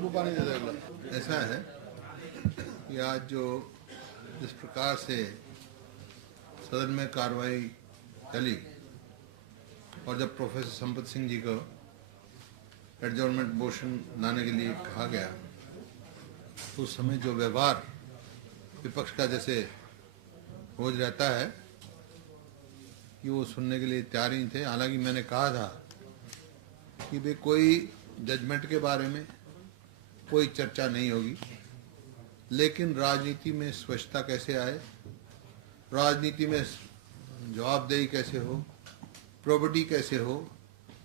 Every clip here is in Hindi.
नींबू पानी दे देगा। ऐसा है कि आज जो जिस प्रकार से सदन में कार्रवाई चली और जब प्रोफेसर संपत सिंह जी को एडजॉर्नमेंट मोशन लाने के लिए कहा गया तो उस समय जो व्यवहार विपक्ष का जैसे रोज रहता है कि वो सुनने के लिए तैयार ही थे। हालांकि मैंने कहा था कि भाई कोई जजमेंट के बारे में कोई चर्चा नहीं होगी, लेकिन राजनीति में स्वच्छता कैसे आए, राजनीति में जवाबदेही कैसे हो, प्रॉपर्टी कैसे हो,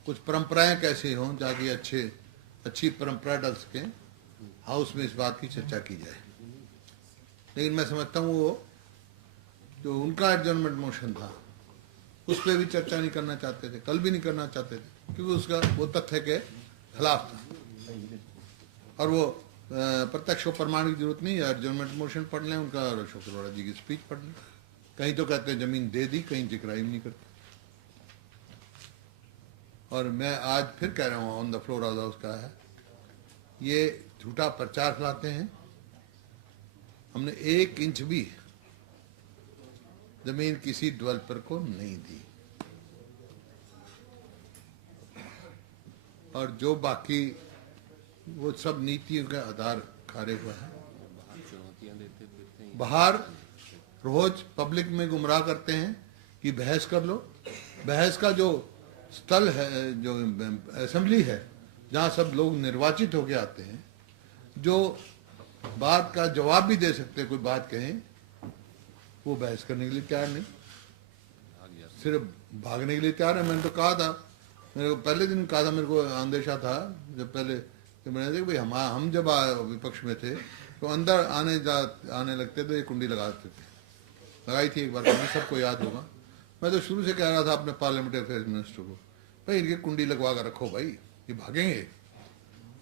कुछ परंपराएं कैसे हों ताकि अच्छी परंपरा डल सके, हाउस में इस बात की चर्चा की जाए। लेकिन मैं समझता हूँ वो जो उनका एडजॉर्नमेंट मोशन था उस पर भी चर्चा नहीं करना चाहते थे, कल भी नहीं करना चाहते थे, क्योंकि उसका वो तथ्य के खिलाफ था। और वो प्रत्यक्ष प्रमाण की जरूरत नहीं है, एडजॉर्नमेंट मोशन पढ़ लें उनका और अशोक अरोड़ा जी की स्पीच पढ़ लें। कहीं तो कहते हैं जमीन दे दी, कहीं जिक्र ही नहीं करते। और मैं आज फिर कह रहा हूँ on the floor of house का है, ये झूठा प्रचार फैलाते हैं। हमने 1 इंच भी जमीन किसी डेवलपर को नहीं दी, और जो बाकी वो सब नीतियों का आधार खारे हुआ है। बाहर रोज पब्लिक में गुमराह करते हैं कि बहस कर लो। बहस का जो स्थल है, जो असेंबली है जहाँ सब लोग निर्वाचित होकर आते हैं, जो बात का जवाब भी दे सकते हैं, कोई बात कहें, वो बहस करने के लिए तैयार नहीं, सिर्फ भागने के लिए तैयार है। मैंने तो कहा था, मेरे को पहले दिन कहा था, मेरे को अंदेशा था जब पहले मैंने देखा भाई हम जब विपक्ष में थे तो अंदर आने लगते तो ये कुंडी लगाते थे, लगाई थी एक बार, सबको याद होगा। मैं तो शुरू से कह रहा था अपने पार्लियामेंट्री अफेयर्स मिनिस्टर को, भाई इनकी कुंडी लगवा कर रखो, भाई ये भागेंगे,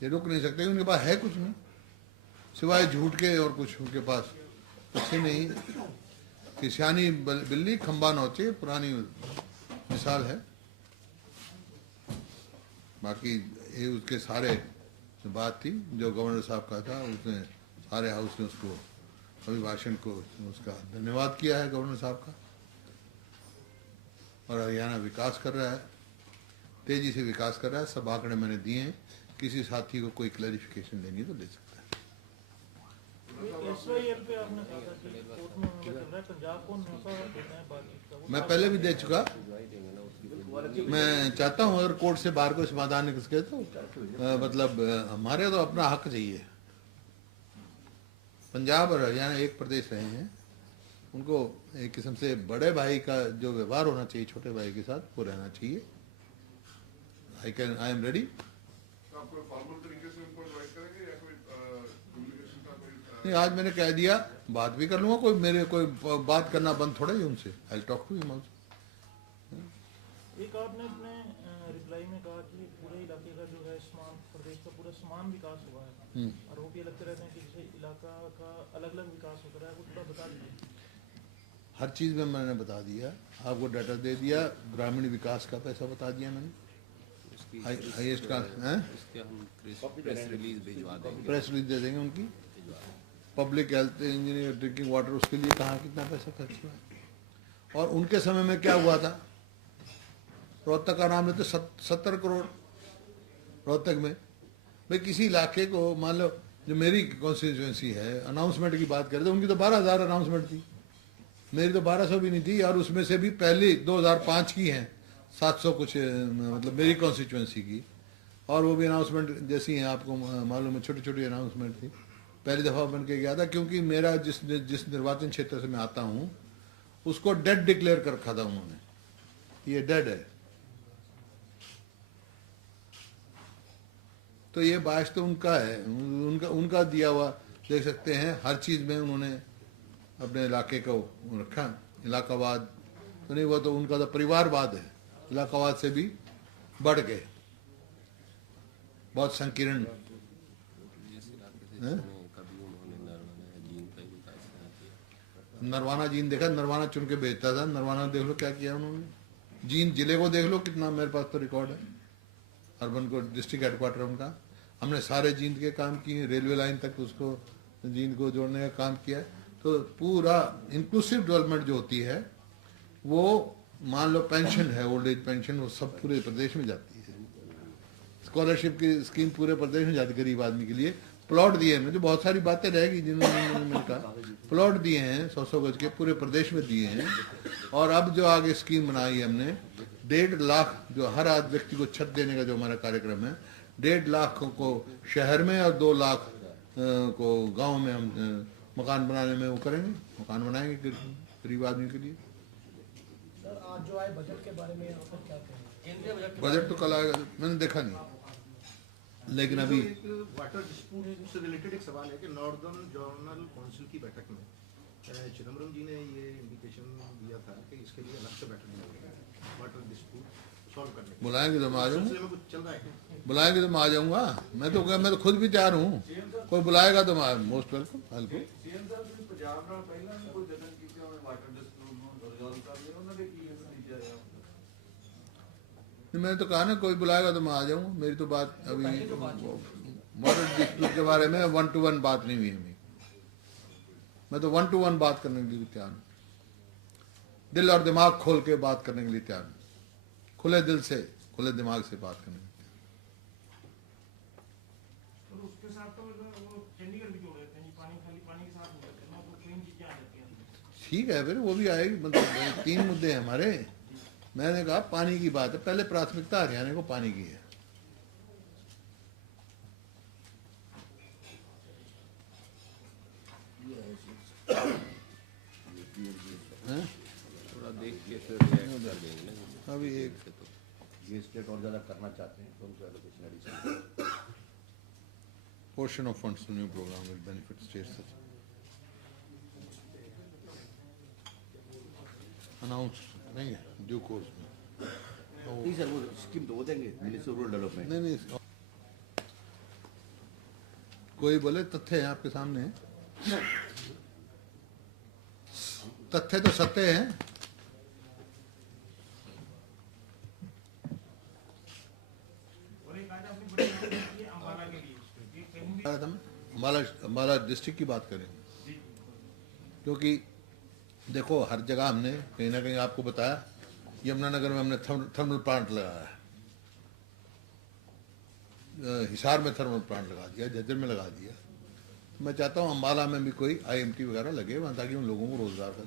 ये रुक नहीं सकते, उनके पास है कुछ नहीं सिवाय झूठ के, और कुछ उनके पास कुछ ही नहीं। किसानी बिल्ली खंबा नोचे, पुरानी मिसाल है। बाकी ये उसके सारे बात थी जो गवर्नर साहब का था, उसने सारे हाउस ने उसको अभिभाषण को उसका धन्यवाद किया है गवर्नर साहब का। और हरियाणा विकास कर रहा है, तेजी से विकास कर रहा है। सब आंकड़े मैंने दिए हैं, किसी साथी को कोई क्लैरिफिकेशन लेनी तो ले सकता है। मैं पहले भी दे चुका, मैं चाहता हूँ अगर कोर्ट से बाहर को समाधान निकल सके तो मतलब हमारे तो अपना हक चाहिए। पंजाब और हरियाणा एक प्रदेश रहे हैं, उनको एक किस्म से बड़े भाई का जो व्यवहार होना चाहिए छोटे भाई के साथ वो रहना चाहिए। I am ready. नहीं, आज मैंने कह दिया, बात भी कर लूंगा, कोई बात करना बंद थोड़ा ही उनसे। I talk to him also. एक आपने अपने रिप्लाई में कहा कि पूरे इलाके का जो है प्रदेश का पूरा समान विकास हुआ है, आरोप ये लगते रहते हैं कि जैसे इलाका का अलग अलग विकास होता रहा है, वो थोड़ा बता दीजिए। हर चीज़ में मैंने बता दिया, आपको डाटा दे दिया, ग्रामीण विकास का पैसा बता दिया मैंने, हाईएस्ट का है, प्रेस रिलीज दे देंगे उनकी। Public health engineer drinking water, उसके लिए कहाँ कितना पैसा खर्च हुआ है। और उनके समय में क्या हुआ था, रोहतक का नाम लेते 70 करोड़ रोहतक में। भाई किसी इलाके को, मान लो जो मेरी कॉन्स्टिट्यूएंसी है, अनाउंसमेंट की बात करें तो उनकी तो 12,000 अनाउंसमेंट थी, मेरी तो 1200 भी नहीं थी। और उसमें से भी पहले 2005 की हैं 700 कुछ, मतलब मेरी कॉन्स्टिट्यूएंसी की, और वो भी अनाउंसमेंट जैसी हैं आपको मालूम है, छोटी छोटी अनाउंसमेंट थी। पहली दफ़ा बन के गया था, क्योंकि मेरा जिस निर्वाचन क्षेत्र से मैं आता हूँ उसको डेड डिक्लेयर कर रखा था उन्होंने, ये डेड है। तो ये बायस तो उनका है, उनका दिया हुआ देख सकते हैं। हर चीज़ में उन्होंने अपने इलाके को रखा। इलाकावाद तो नहीं, वो तो उनका तो परिवारवाद है, इलाकावाद से भी बढ़ के बहुत संकीर्ण। नरवाना जीन देखा, नरवाना चुन के बेचता था, नरवाना देख लो क्या किया उन्होंने। जीन जिले को देख लो कितना, मेरे पास तो रिकॉर्ड है, अर्बन को डिस्ट्रिक्ट हेडक्वार्टर उनका। हमने सारे जींद के काम किए, रेलवे लाइन तक उसको जींद को जोड़ने का काम किया है। तो पूरा इंक्लूसिव डेवलपमेंट जो होती है वो, मान लो पेंशन है, ओल्ड एज पेंशन, वो सब पूरे प्रदेश में जाती है। स्कॉलरशिप की स्कीम पूरे प्रदेश में जाती है गरीब आदमी के लिए। प्लॉट दिए हैं, जो बहुत सारी बातें रहेगी जिन्होंने मैंने कहा, प्लॉट दिए हैं 100-100 गज के पूरे प्रदेश में दिए हैं। और अब जो आगे स्कीम बनाई है हमने, 1.5 लाख जो हर आज व्यक्ति को छत देने का जो हमारा कार्यक्रम है, 1.5 लाख को शहर में और 2 लाख को गांव में हम मकान बनाने में वो करेंगे, मकान बनाएंगे गरीब आदमी के लिए। सर आज जो आए बजट के बारे में आप क्या कहेंगे? बजट तो कल आएगा, मैंने देखा नहीं, लेकिन अभी एक वाटर डिस्प्यूट से रिलेटेड एक सवाल है कि नॉर्दर्न जर्नल काउंसिल की बैठक में चिदम्बरम जी ने ये इंडिकेशन दिया था कि इसके लिए अलग से बैठक लगेगी वाटर डिस्प्यूट सॉल्व करने के लिए। बुलाएंगे तो मैं आ जाऊंगा, सिलसिले में कुछ चल रहा है? बुलाएंगे तो मैं आ जाऊंगा। मैं तो खुद भी तैयार हूँ, कोई बुलाएगा तो मैं मोस्ट वेलकम। हेल्प ਸੀਐਮ ਸਾਹਿਬ ਤੁਸੀਂ ਪੰਜਾਬ ਨਾਲ ਪਹਿਲਾਂ ਵੀ ਕੋਈ ਜਤਨ ਕੀਤੇ ਹੋਣੇ ਵਾਟਰ ਡਿਸਪਿਊਟ ਨੂੰ ਰਿਜ਼ੋਲਵ ਕਰਨ ਦੇ, ਉਹਨਾਂ ਦੇ ਕੀ ਨਤੀਜਾ ਆਇਆ? मैंने तो कहा ना कोई बुलाएगा तो मैं आ जाऊंगा। मेरी तो बात अभी वाटर डिस्प्यूट के बारे में 1-to-1 बात नहीं हुई है मेरी। मैं तो 1-to-1 बात करने के लिए तैयार हूँ, दिल और दिमाग खोल के बात करने के लिए तैयार हूँ, खुले दिल से खुले दिमाग से बात करने के लिए। और उसके साथ तो वो चंडीगढ़ भी जोड़ देते हैं, पानी खाली पानी के साथ नहीं करते ना, तो तीन चीजें आ जाती हैं। ठीक है, फिर वो भी आएगी। मतलब 3 मुद्दे हैं हमारे। मैंने कहा पानी की बात है, पहले प्राथमिकता हरियाणा को पानी की है। थोड़ा देख के फिर रिएक्ट कर देंगे ना। अभी एक ये स्टेट और ज़्यादा करना चाहते हैं तो उनको allocation addition portion of funds to new program will benefit states such announced नहीं है ड्यू कोर्स में। नहीं सर, वो स्कीम तो वो देंगे मिनिस्ट्री ऑफ रूरल डेवलपमेंट। नहीं कोई बोले तथ्य है आपके सामने, तथ्य तो सत्य है। और एक आज आपने बड़ी बात की अम्बाला के लिए, ये कहीं भी अम्बाला डिस्ट्रिक्ट की बात करें, क्योंकि देखो हर जगह हमने कहीं ना कहीं आपको बताया, यमुनानगर में हमने थर्मल प्लांट लगाया है, हिसार में थर्मल प्लांट लगा दिया, झज्जर में लगा दिया। तो मैं चाहता हूँ अम्बाला में भी कोई IMT वगैरह लगे वहाँ, ताकि उन लोगों को रोजगार कर।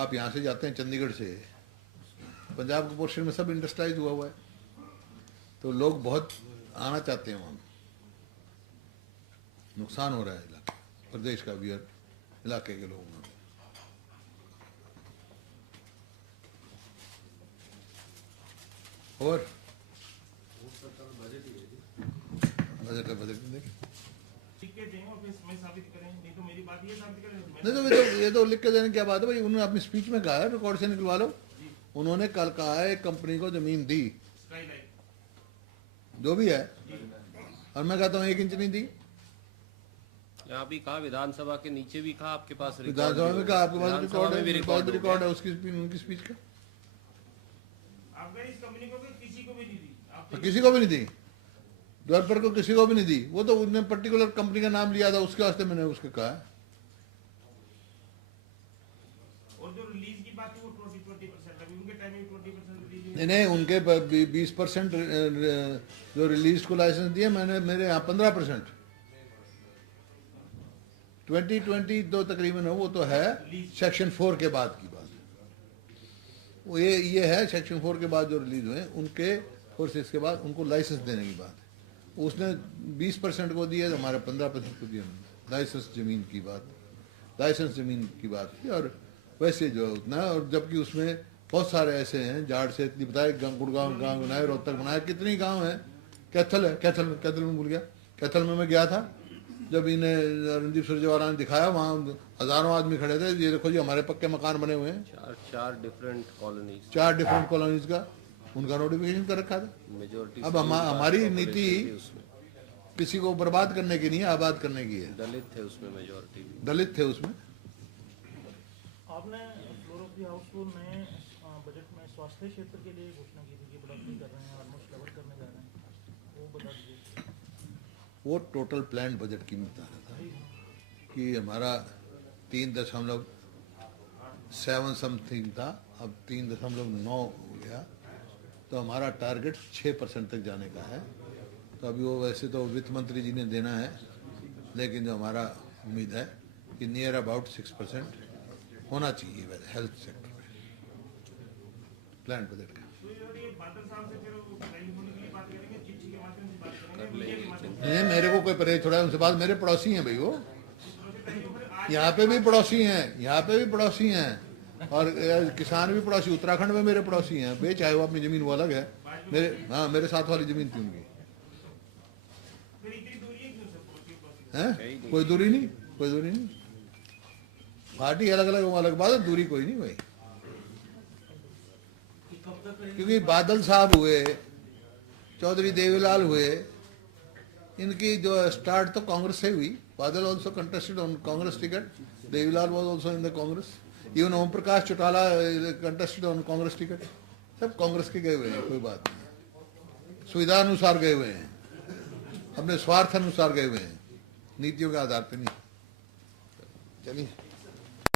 आप यहाँ से जाते हैं चंडीगढ़ से, पंजाब के पोर्शन में सब इंडस्ट्रियलाइज हुआ है, तो लोग बहुत आना चाहते हैं वहाँ। नुकसान हो रहा है इलाके, प्रदेश का भी और इलाके के लोगों में। और बजट देख लिख के दें और फिर मैं साबित करें, नहीं तो मेरी बात ये साबित करें। नहीं तो ये तो लिख के देने की क्या बात है भाई। उन्होंने अपनी स्पीच में कहा है, रिकॉर्ड से निकलवा लो। उन्होंने कल कहा है कंपनी को जमीन दी, जो भी है, और मैं कहता हूँ 1 इंच नहीं दी। यहाँ भी कहा, विधानसभा के नीचे भी कहा, आपके पास विधानसभा में कहा, आपके पास रिकॉर्ड है उसकी उनकी स्पीच का। आपने इस कंपनी को किसी को भी नहीं दी, आप किसी को भी नहीं दी, डेवलपर को किसी को भी नहीं दी। वो तो उन्होंने पर्टिकुलर कंपनी का नाम लिया था, उसके वास्ते मैंने उसके कहा है। और जो रिलीज की बात है वो 20% अभी उनके टाइम में 20% रिलीज नहीं, उनके 20% जो रिलीज को लाइसेंस दिए, मैंने मेरे यहाँ 15%। 2020 तो तकरीबन है, वो तो है सेक्शन 4 के बाद की बात। वो ये है सेक्शन 4 के बाद जो रिलीज हुए उनके 4-6 के बाद उनको लाइसेंस देने की बात है। उसने 20% को दिया, हमारे 15% को दिया। लाइसेंस जमीन की बात, लाइसेंस जमीन की बात थी। और वैसे जो उतना, और जबकि उसमें बहुत सारे ऐसे हैं, जाट से इतनी बताए, गुड़गांव गाँव बनाए, रोहतक बनाए, कितनी गाँव है। कैथल है, कैथल में भूल गया, कैथल में मैं गया था जब इन्हें रणदीप सुरजेवाला ने दिखाया, वहाँ हजारों आदमी खड़े थे। ये देखो जी हमारे पक्के मकान बने हुए हैं, 4 डिफरेंट कॉलोनीज, 4 डिफरेंट कॉलोनीज का उनका नोटिफिकेशन कर रखा था। मेजोरिटी अब हमारी नीति किसी को बर्बाद करने की नहीं है, आबाद करने की है। दलित थे उसमें, मेजोरिटी दलित थे उसमें। आपने फ्लोर ऑफ द हाउस को नए बजट में स्वास्थ्य क्षेत्र के लिए घोषणा की थी कि बढ़ोतरी कर रहे हैं, ऑलमोस्ट लेवल करने जा रहे हैं, वो बता दीजिए। वो टोटल प्लान बजट की बता रहा था कि हमारा 3.7 समथिंग था, अब 3.9 हो गया, तो हमारा टारगेट 6% तक जाने का है। तो अभी वो वैसे तो वित्त मंत्री जी ने देना है, लेकिन जो हमारा उम्मीद है कि नियर अबाउट 6% होना चाहिए हेल्थ सेक्टर में प्लान बजट का। नहीं, मेरे को कोई परहेज थोड़ा है उनसे बात, मेरे पड़ोसी हैं भाई वो, यहाँ पे भी पड़ोसी हैं, यहाँ पे भी पड़ोसी हैं, और किसान भी पड़ोसी, उत्तराखंड में मेरे पड़ोसी हैं। बेच आए वो अपनी जमीन, वो अलग है, मेरे हाँ मेरे साथ वाली जमीन थी उनकी। हैं कोई दूरी नहीं, कोई दूरी नहीं, पार्टी अलग अलग वो अलग बात है, दूरी कोई नहीं भाई। क्योंकि बादल साहब हुए, चौधरी देवीलाल हुए, इनकी जो स्टार्ट तो कांग्रेस से हुई। Badal also contested on Congress ticket, Devi Lal was also in the Congress, even Om Prakash Chautala contested on Congress ticket. सब कांग्रेस के गए हुए हैं, कोई बात नहीं, सुविधा अनुसार गए हुए हैं, अपने स्वार्थ अनुसार गए हुए हैं, नीतियों के आधार पर नहीं। चलिए।